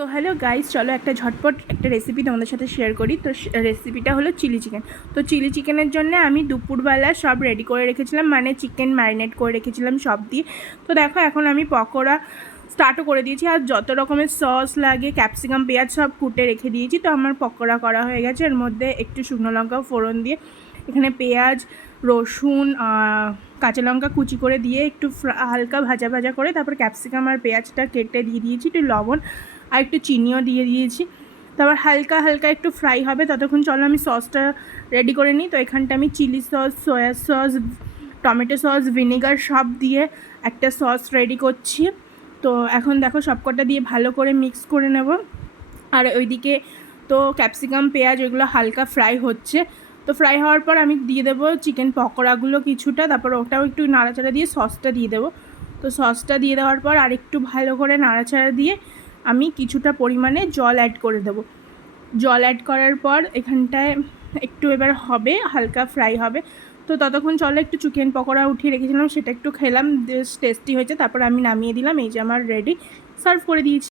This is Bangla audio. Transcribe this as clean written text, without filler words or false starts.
সো হ্যালো গাইস, চলো একটা ঝটপট একটা রেসিপি তোমাদের সাথে শেয়ার করি। তো রেসিপিটা হলো চিলি চিকেন। তো চিলি চিকেনের জন্য আমি দুপুরবেলা সব রেডি করে রেখেছিলাম, মানে চিকেন ম্যারিনেট করে রেখেছিলাম সব দিয়ে। তো দেখো এখন আমি পকোড়া স্টার্টও করে দিয়েছি, আর যত রকমের সস লাগে ক্যাপসিকাম পেঁয়াজ সব কুটে রেখে দিয়েছি। তো আমার পকোড়া করা হয়ে গেছে। এর মধ্যে একটু শুকনো লঙ্কা ফোড়ন দিয়ে, এখানে পেঁয়াজ রসুন কাঁচা লঙ্কা কুচি করে দিয়ে একটু হালকা ভাজা ভাজা করে তারপর ক্যাপসিকাম আর পেঁয়াজটা কেটে দিয়ে দিয়েছি, একটু লবণ আর একটু চিনিও দিয়ে দিয়েছি। তারপর হালকা হালকা একটু ফ্রাই হবে, ততক্ষণ চলো আমি সসটা রেডি করে নিই। তো এখানটা আমি chilli sauce, soya sauce, tomato sauce, vinegar সব দিয়ে একটা সস রেডি করছি। তো এখন দেখো সবকটা দিয়ে ভালো করে মিক্স করে নেব। আর ওইদিকে তো ক্যাপসিকাম পেঁয়াজ এগুলো হালকা ফ্রাই হচ্ছে। তো ফ্রাই হওয়ার পর আমি দিয়ে দেবো চিকেন পকোড়াগুলো কিছুটা, তারপর ওটাও একটু নাড়াচাড়া দিয়ে সসটা দিয়ে দেবো। তো সসটা দিয়ে দেওয়ার পর আরেকটু ভালো করে নাড়াচাড়া দিয়ে আমি কিছুটা পরিমাণে জল অ্যাড করে দেবো। জল অ্যাড করার পর এখানটায় একটু এবার হবে, হালকা ফ্রাই হবে। তো ততক্ষণ চলো একটু চিকেন পকোড়া উঠিয়ে রেখেছিলাম, সেটা একটু খেলাম, বেশ টেস্টি হয়েছে। তারপর আমি নামিয়ে দিলাম। এই যে আমার রেডি, সার্ভ করে দিয়েছি।